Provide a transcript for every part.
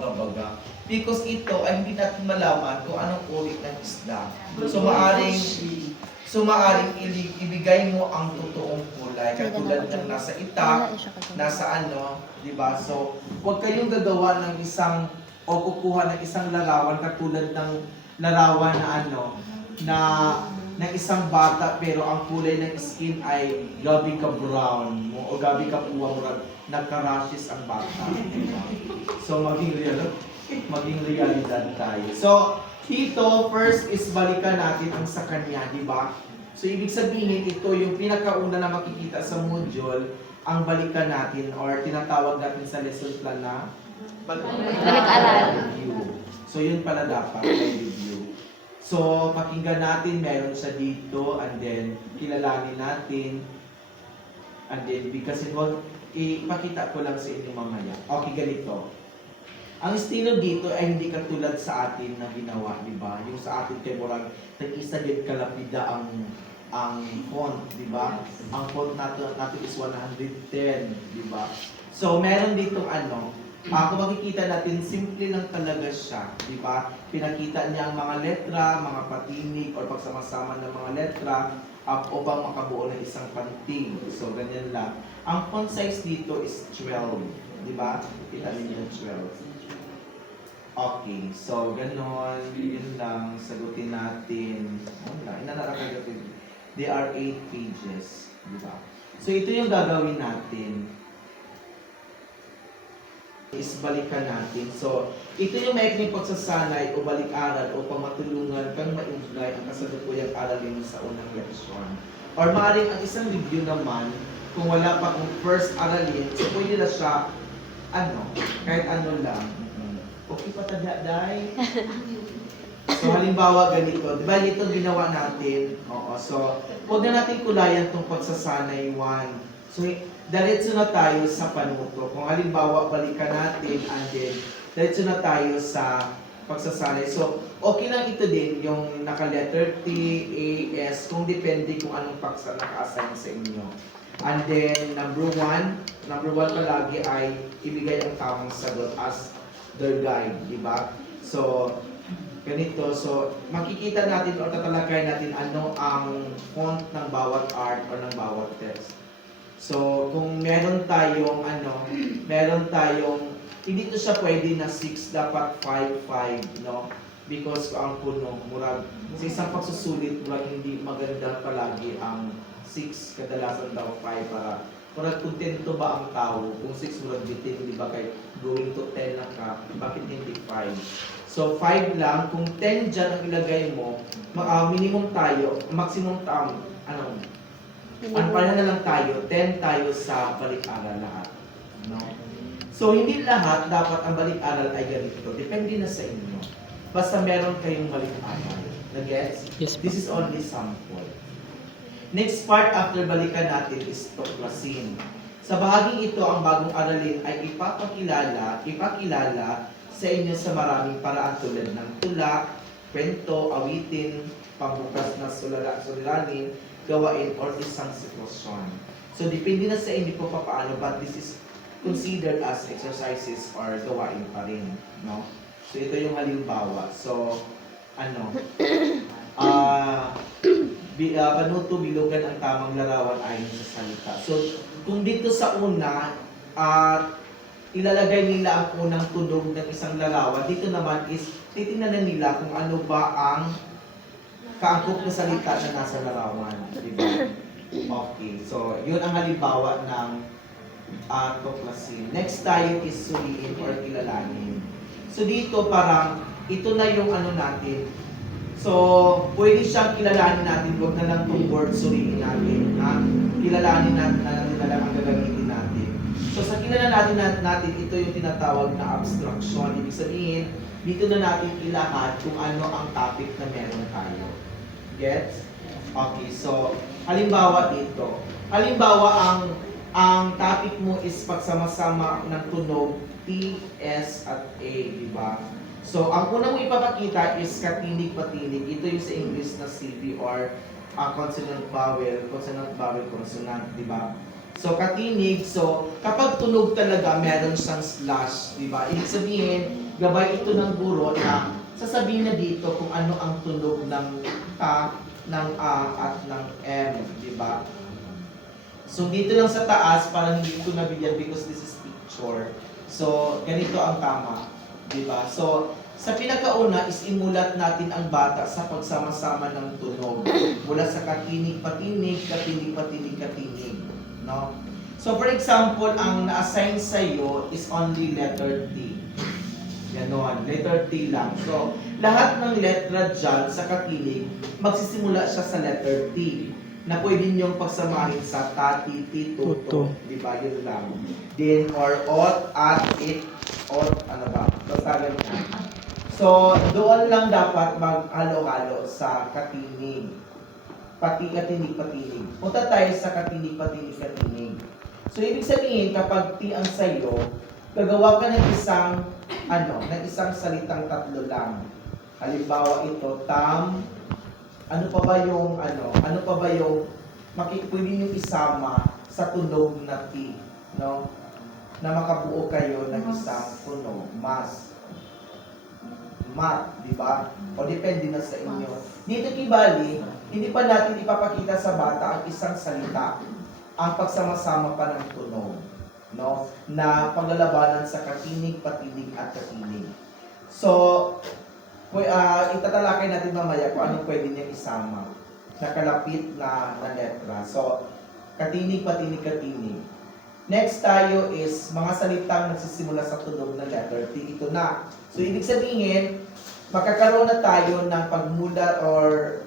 baga. Because ito ay hindi natin malaman kung anong uri ng isda. So maaring ibigay mo ang totoong kulay katulad ng nasa itak, nasa ano, 'di ba? So huwag kayong gagawa ng isang o kukuha ng isang larawan katulad ng larawan na ano na ng isang bata pero ang kulay ng skin ay gabi ka brown mo o gabi ka puwa mo nagka-rashes ang bata. So maging realidad tayo. So dito first is balikan natin ang sa kanya, di ba? So ibig sabihin ito yung pinakauna na makikita sa module, ang balikan natin or tinatawag natin sa lesson plan na Balik-aral. review. So yun pala dapat ay review. So pakinggan natin, meron siya dito and then kilalanin natin and then because ipakita ko lang sa inyo mamaya. Okay, ganito. Ang estilo dito ay hindi katulad sa atin na ginawa, di ba? Yung sa atin kay Morag, nag-isa din kalapida ang font, di ba? Ang font natin is 110, di ba? So meron ditong ano, kung makikita natin, simple lang talaga siya, di ba? Pinakita niya ang mga letra, mga patinig, o pagsama-sama ng mga letra upang makabuo ng isang panting. So, ganyan lang. Ang font size dito is 12, di ba? Kita niyo yung 12. Okay, so ganon, yun lang, sagutin natin. There are 8 pages, di ba? So, ito yung gagawin natin. Is balikan natin. So, ito yung maikling pagsasanay o balik-aral o pamatulungan kang maiugnay ang kasalukuyang aralin mo sa unang leksyon. Or maaaring ang isang review naman, kung wala pa kung first aralin, so pwede na siya, kahit ano lang. Okay pa day. So, halimbawa ganito. Di ba ito ginawa natin? Oo. So, huwag na natin kulayan itong pagsasanay 1. So, diretso na tayo sa panuto. Kung halimbawa, balikan natin and then, diretso na tayo sa pagsasanay. So, okay lang ito din, yung naka-letter T, A, S, kung depende kung anong paksa naka-assign sa inyo. And then, number 1 palagi ay ibigay ang tamang sagot as their guide, di ba? So, ganito. So, makikita natin o tatalakay natin ano ang font ng bawat art o ng bawat text. So, kung meron tayong hindi to siya pwede na 6, dapat 5, 5, no? Because ang puno, murag, sa isang pagsusulit, murag hindi maganda palagi ang 6, kadalasan daw 5 para murag kontento ba ang tao? Kung 6 murag bitin, di ba kay going to 10 na ka, bakit hindi 5? So 5 lang, kung 10 dyan ang ilagay mo, minimum tayo, maximum ang pala na lang tayo, 10 tayo sa balik-aral lahat. No? So, hindi lahat dapat ang balik-aral ay ganito. Depende na sa inyo. Basta meron kayong balik-aral. Nag-gets? Yes, This is only sample. Next part after balikan natin is tuklasin. Sa bahaging ito, ang bagong aralin ay ipakilala sa inyo sa maraming paraan tulad ng tula, kwento, awitin, pambukas na suliranin, gawain or isang sitwasyon. So depende na sa inyo kung paano, but this is considered as exercises or gawain pa rin, no? So ito yung halimbawa. So panuto bilugan ang tamang larawan ayon sa salita. So kung dito sa una ilalagay nila ang unang tunog ng isang larawan, dito naman is titingnan na nila kung ano ba ang kaangkop na salita na nasa larawan, di ba? Okay, so yun ang halimbawa ng tuklasin. Next tayo is suliin or kilalanin. So dito parang ito na yung natin. So pwede siyang kilalanin natin, huwag na lang itong word suliin natin. Kilalanin natin na lang ang gagamitin natin. So sa kilalanin natin, ito yung tinatawag na abstraction. Ibig sabihin, dito na natin ilahat kung ano ang topic na meron tayo. Gets? Okay, so halimbawa dito. Halimbawa ang topic mo is pagsama-sama ng tunog T, S at A, di ba? So ang una mo ipapakita is katinig-patinig. Ito yung sa English na CV or consonant vowel, consonant, di ba? So katinig, so kapag tunog talaga meron siyang slash, di ba? Ibig sabihin, gabay ito ng guro na sasabihin na dito kung ano ang tunog ng ka, ng a at ng m, di ba? So dito lang sa taas, parang hindi ko nabigyan because this is picture. So ganito ang tama, di ba? So sa pinakauna is imulat natin ang bata sa pagsama-sama ng tunog. Mula sa katinig, patinig, katinig, patinig, katinig. No? So for example, ang na-assign sa iyo is only letter T. Ganon, letter T lang. So lahat ng letra dyan sa katinig, magsisimula siya sa letter T na pwede niyong pagsamahin sa tati, ti, tuto. Di ba? Yun lang. Din, or, ot, at, it, ot, ano ba? Basta ganyan. So, doon lang dapat maghalo-halo sa katinig. Katinig, patinig. Punta tayo sa katinig, patinig, katinig. So, ibig sabihin, kapag ti ang sayo, gagawa ka ng isang salitang tatlo lang. Halimbawa ito, ano pa ba yung, pwede nyo isama sa tunog na ti, no? Na makabuo kayo ng isang tunog, mas, mat, di ba? O depende na sa inyo. Dito kibali, hindi pa natin ipapakita sa bata ang isang salita, ang pagsama-sama pa ng tunog, no? Na paglalabanan sa katinig, patinig at katinig. So, itatalakay natin mamaya kung anong pwede niya isama na kalapit na letra. So, katinig, patinig, katinig. Next tayo is mga salitang nagsisimula sa tunog ng letter T. Ito na. So, ibig sabihin, makakaroon na tayo ng pagmula or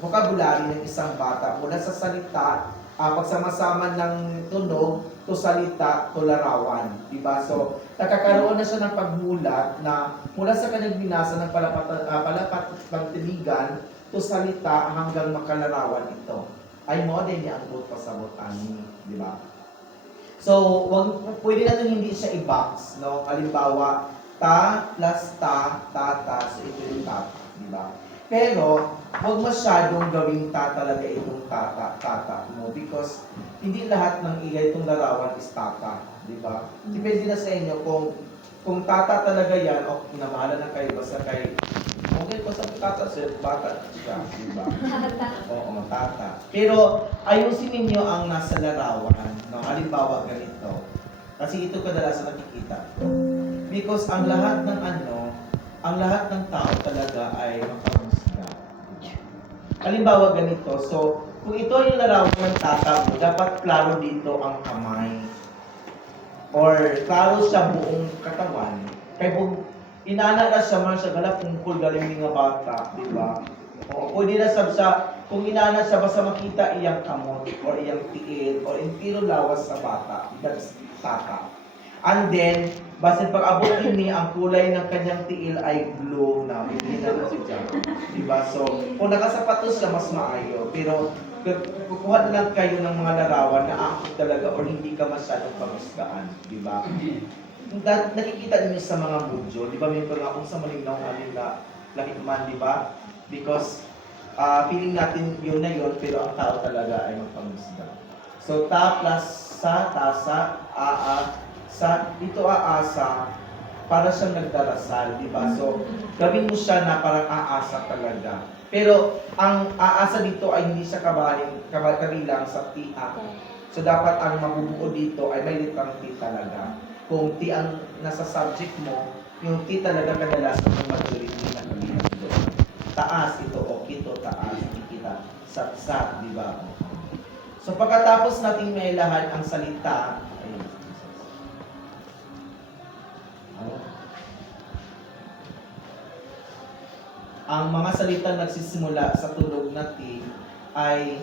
vocabulary ng isang bata mula sa salita, pagsama-sama ng tunog, to salita, to larawan. Diba? So, nakakaroon na siya ng pagmulat na mula sa kanyang binasa ng palapat pagtiligan, to salita hanggang makalarawan ito. Ay mo din niya ang pasabot ani, di ba? So, pwede natin hindi siya i-box, no? Halimbawa, ta plus ta, tata, so ito yung tata, di ba? Pero, huwag masyadong gawing ta talaga itong tata mo because hindi lahat ng itong larawan is tata, di ba? Depende na sa inyo kung tata talaga yan, o namahala na kayo, basta kayo, okay, basta tata, bata siya, di ba? Oo, tata. Pero, ayusin ninyo ang nasa larawan, no? Halimbawa, ganito. Kasi ito kadalasan nakikita. Because ang lahat ng tao talaga ay makamusga. Halimbawa ganito, so kung ito yung larawan ng tata mo, dapat klaro dito ang kamay. Or klaro siya buong katawan. Kaya kung inana na siya man siya, galap kung galing nga bata, di ba? O pwede na siya, kung inana siya, basta makita iyang kamot, or iyang tiil, or intiro lawas sa bata, that's tata. And then, basta pag-abot niya, ang kulay ng kanyang tiil ay blue na, hindi na siya. Diba? So, kung nakasapatos siya, mas maayo. Pero, kukuha lang kayo ng mga larawan na akit talaga or hindi ka masyadong pamusgaan. Diba? Nakikita niyo sa mga module, di ba may pangakong sa malinaw alin na lakit man, di ba? Because, feeling natin yun na yun, pero ang tao talaga ay magpamusga. So, ta plus sa, tasa, sa dito aasa para siyang nagdarasal, di ba? So, gawin mo siya na parang aasa talaga. Pero ang aasa dito ay hindi siya kabilang sa tia. So, dapat ang mabubuo dito ay may litrang T talaga. Kung T ang nasa subject mo, yung T talaga kadalasan ng majority na kabilang doon. Taas ito, o kito, taas, kikita, sat, di ba? So, pagkatapos natin may lahat ang salita, ang mga salitang nagsisimula sa tunog na T ay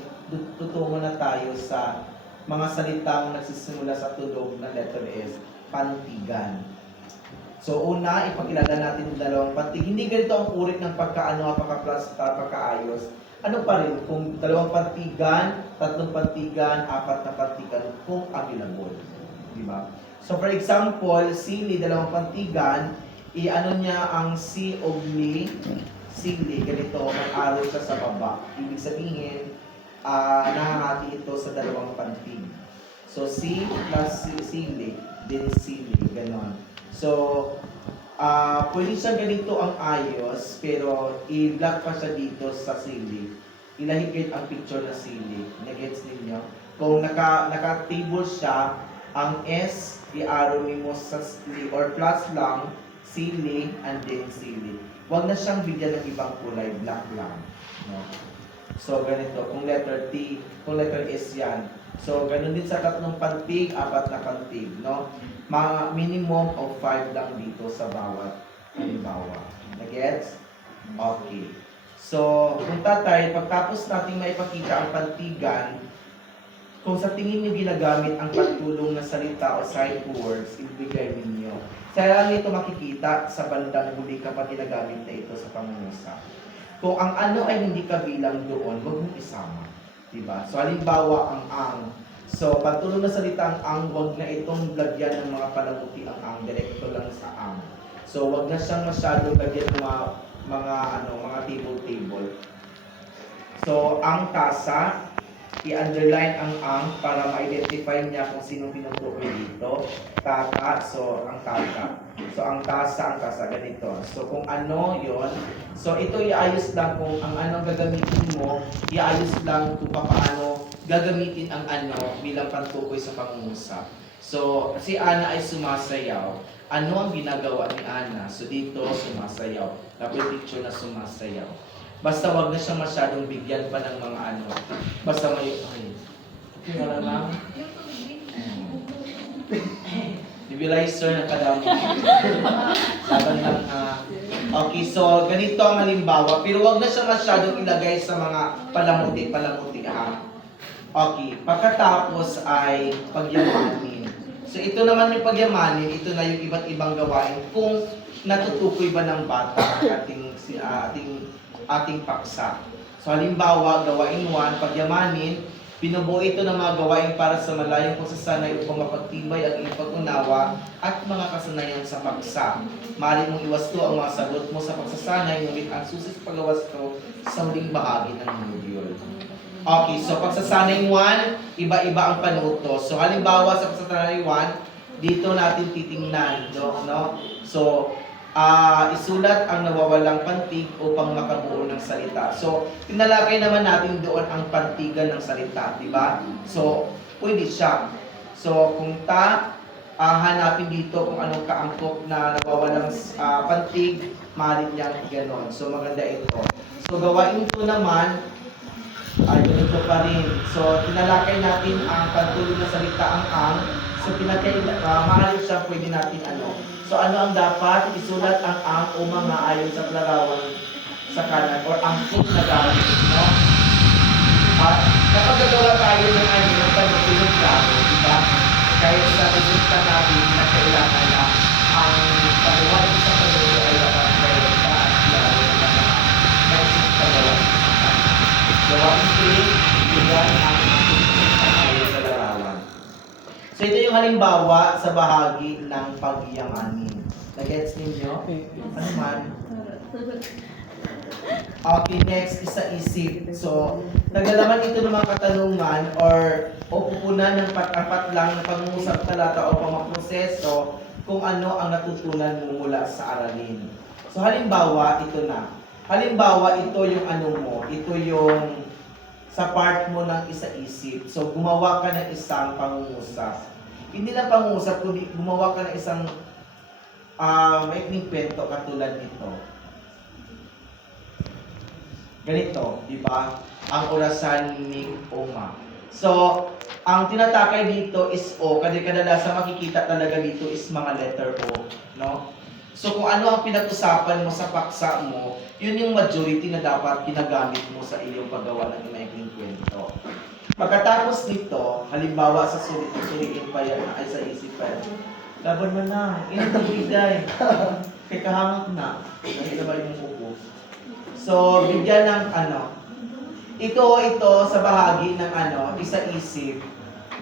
tutungo na tayo sa mga salitang nagsisimula sa tunog na letter S, pantigan. So una, ipakilala natin yung dalawang pantig. Hindi ganito ang urit ng pagkaayos. Ano pa rin, kung dalawang pantigan, tatlong pantigan, apat na pantigan, kung available. Diba? So for example, sili, dalawang pantigan, i-ano niya ang si ogli, sili, ganito, may araw siya sa baba. Ibig sabihin, nahahati ito sa dalawang pantig. So, si plus sili, din sili, ganon. So, pwede siya ganito ang ayos, pero i-block pa siya dito sa sili. Ilahigit ang picture na sili. Nagets ninyo? Kung naka-table siya, ang S, i-arrow mo sa sili, or plus lang, sili, and then sili. Huwag na siyang bigyan ng ibang kulay, black lang. No? So, ganito. Kung letter T, kung letter S yan. So, ganun din sa tatlong pantig, 4 na pantig, no? Mga minimum of 5 lang dito sa bawat halimbawa. Nagets? Okay. So, kung tatay, pagtapos natin maipakita ang pantigan, kung sa tingin niyo ginagamit ang pagtulong na salita o sign words, ibigay ninyo. Kaya nito makikita sa bandang huli kapag ginagamit na ito sa pangungusap. Kung ang ano ay hindi kabilang doon, huwag mong isama. Diba? So, halimbawa, ang. So, pagtulong na salita ang, huwag na itong lagyan ng mga palamuti ang, direkto lang sa ang. So, huwag na siyang masyadong lagyan ng mga table. So, ang tasa, i-underline ang para ma-identify niya kung sino pinutukoy dito. Tata, so ang tata. So ang tasa, ganito. So kung ano yon, so ito iayos lang kung ang anong gagamitin mo, iayos lang kung paano gagamitin ang ano bilang pantukoy sa pangungusap. So si Ana ay sumasayaw. Ano ang ginagawa ni Ana? So dito, sumasayaw. Double picture na sumasayaw. Basta wag na siyang masyadong bigyan pa ng mga ano. Basta may, okay, wala lang. Nebulizer na kadamo. Laban lang, okay, so ganito ang halimbawa. Pero wag na siya masyadong ilagay sa mga palamuti, ha. Okay, pagkatapos ay pagyamanin. So ito naman yung pagyamanin, ito na yung iba't ibang gawain. Kung natutukoy ba ng bata ating paksa. So halimbawa, gawain 1, pagyamanin, binubuo ito ng mga gawain para sa malayong pagsasanay upang mapagtibay ang iyong pag-unawa at mga kasanayan sa paksa. Maaari mong iwasto ang mga sagot mo sa pagsasanay, ngunit ang susi sa pagwasto sa huling bahagi ng module. Okay, so pagsasanay 1, iba-iba ang panuto. So halimbawa sa pagsasanay 1, dito natin titingnan, no? So, isulat ang nawawalang pantig upang makabuo ng salita. So, tinalakay naman natin doon ang pantigan ng salita, di ba? So, pwede siya. So, kung hanapin dito kung anong kaangkop na nawawalang pantig, maaaring niyang ganon. So, maganda ito. So, gawain ito naman, ay ganito pa rin. So, tinalakay natin ang pantulog na salita ang. So, maaaring siya pwede natin ano. So ano ang dapat? Isulat ang o mga ayon sa larawan sa kanan or ang kung na gamit, no? At kapag gagawa tayo ng ng panutulog plano, di ba? Kahit sa resulta natin na kailangan na ang pagawa sa panutulog ay dapat direkta at laro na naisip pagawa. Gawain 3, ilan ang ayon sa larawan. So ito yung halimbawa sa bahagi ng pagyamanin. Nagets ninyo? Ano man? Okay, next is sa isip. So, naglalaman ito ng mga katanungan or pupunan ng apat lang na pag-uusap talata o pamaproseso kung ano ang natutunan mo mula sa aralin. So, halimbawa, ito na. Halimbawa, ito yung ano mo. Ito yung sa part mo ng isa-isip. So, gumawa ka ng isang pangungusap. Hindi lang pangungusap, kundi gumawa ka ng isang maikling kwento katulad nito. Ganito, di ba? Ang orasan ni Oma. So, ang tinatakay dito is O. Kadalasan makikita talaga dito is mga letter O. No? So, kung ano ang pinag-usapan mo sa paksa mo, yun yung majority na dapat ginagamit mo sa iyong paggawa ng maikling kwento. Pagkatapos nito, halimbawa sa sulitin pa yan, ay sa isip pa yan. Laban mo na, inatibigay. Kaya kahangat na. Nakita ba yung upo? So, bigyan ng ano. Ito sa bahagi ng ano, isa-isip.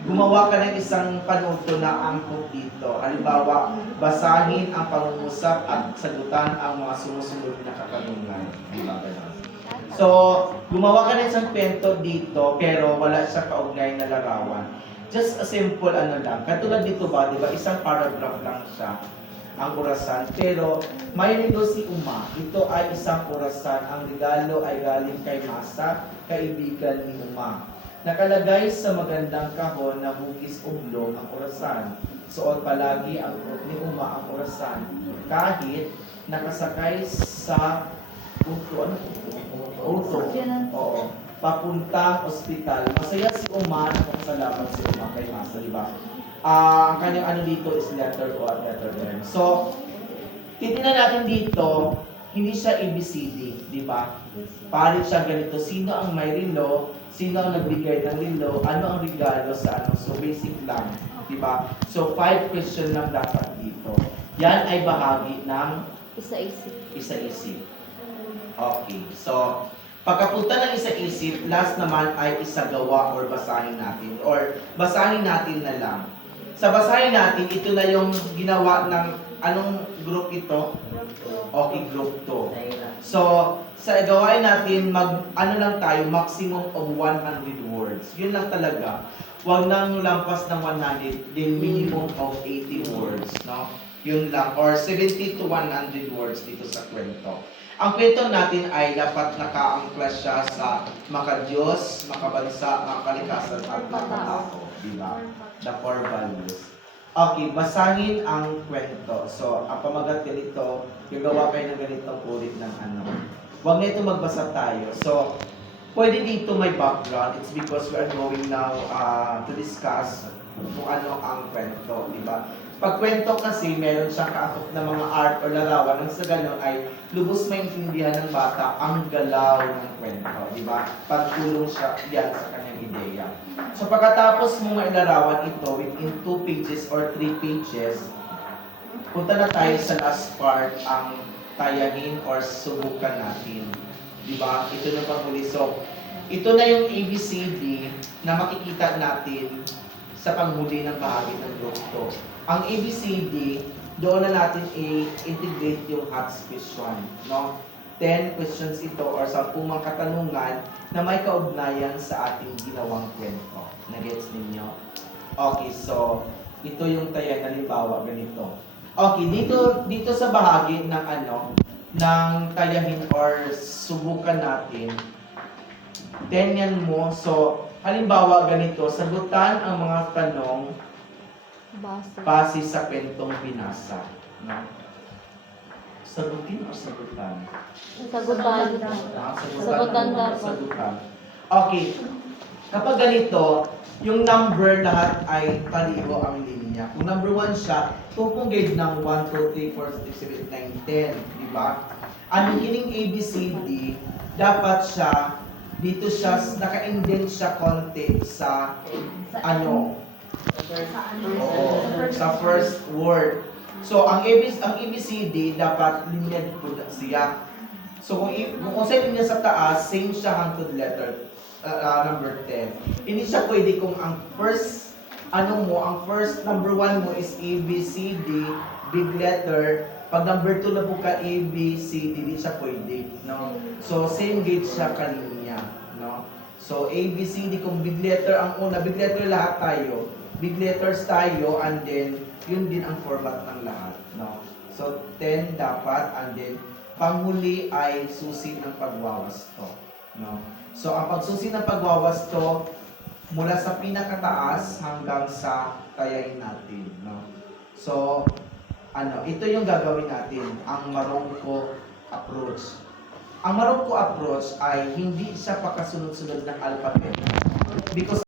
Gumawa ka ng isang panuto na angkop dito. Halimbawa, basahin ang pangungusap at sagutan ang mga sumusunod na katanungan. So, gumawa ka ng isang kwento dito pero wala siya kaugnay na larawan. Just a simple ano lang. Katulad dito ba, di ba, isang paragraph lang siya ang orasan. Pero may relo si Uma. Ito ay isang orasan. Ang regalo ay galing kay Masa, kaibigan ni Uma. Nakalagay sa magandang kahon na hugis ublong ang orasan. Suot palagi ang ni Uma ang orasan. Kahit nakasakay sa uto, ano? Uto. Oo. Papuntang ospital. Masaya si Uma, salamat si Uma kay Masa, di ba? Ang kanyang ano dito is letter O at letter M. So, titignan natin dito, hindi siya ABCD, di ba? Palit siya ganito, sino ang may relo, sino ang nagbigay ng relo, ano ang regalo sa ano. So, basic lang, di ba? So, 5 question lang dapat dito. Yan ay bahagi ng Isa-isip. isa-isip. Okay, so, pagkapunta ng isa-isip, last naman ay isagawa or basahin natin. Or basahin natin na lang. Sa basahin natin, ito na yung ginawa ng anong group ito? Okay, group 2. So, sa gawain natin, ano lang tayo, maximum of 100 words. Yun lang talaga. Huwag nang lampas ng 100, then minimum of 80 words, no? Yun lang. Or 70 to 100 words dito sa kwento. Ang kwento natin ay dapat nakaangkla siya sa makadiyos, makabansa, makakalikasan at makatao. Diba? The 4 values. Okay, basahin ang kwento. So, ang pamagat ganito, gagawa kayo ng ganitong ulit ng ano. Huwag na ito magbasa tayo. So, pwede dito may background. It's because we are going now to discuss kung ano ang kwento. Diba? Pag kwento kasi, meron siyang kaakop na mga art o larawan. Nang sa ganun ay lubos maintindihan ng bata ang galaw ng kwento. Diba? Pagtulong siya yan sa kanyang ideya. So pagkatapos mo mailarawan ito within 2 pages or 3 pages, punta na tayo sa last part, ang tayahin or subukan natin. Diba? Ito na panghuli. So, ito na yung ABCD na makikita natin sa panghuli ng bahagi ng group 2. Ang ABCD, doon na natin i-integrate yung HOTS question, no? 10 questions ito or 10 mga katanungan na may kaugnayan sa ating ginawang kwento. Nagets ninyo? Okay, so ito yung tayan, halimbawa ganito. Okay, dito sa bahagi ng ano, ng tayahin or subukan natin, 10 yan mo. So, halimbawa ganito, sagutan ang mga tanong base sa kwentong binasa. No? Sagutin o sagutan? Sagutan. Sagutan dapat. Sagutan. Okay. Kapag ganito, yung number lahat ay pariho ang linya. Kung number 1 siya, pupugid ng 1, 2, 3, 4, 5, 6, 7, 8, 9, 10. Diba? Ang kining ABCD, dapat siya, dito siya, naka-indent siya konti sa ano, sa first word. So, ang ABCD, dapat linya dito siya. So, kung sa linya sa taas, same siya hangtod letter, number 10. Hindi siya pwede kung ang first, ang first number 1 mo is ABCD, big letter. Pag number 2 na po ka ABCD, hindi siya pwede. No? So, same gauge siya kalinya. No? So, ABCD, kung big letter ang una, big letter lahat tayo. Big letters tayo, and then yun din ang format ng lahat, no? So 10 dapat, and then panghuli ay susi ng pagwawasto, no? So ang pagsusi ng pagwawasto mula sa pinakataas hanggang sa tayain natin, no? So ito yung gagawin natin, ang Marongko approach. Ang Marongko approach ay hindi siya pakasunod-sunod ng alphabet, because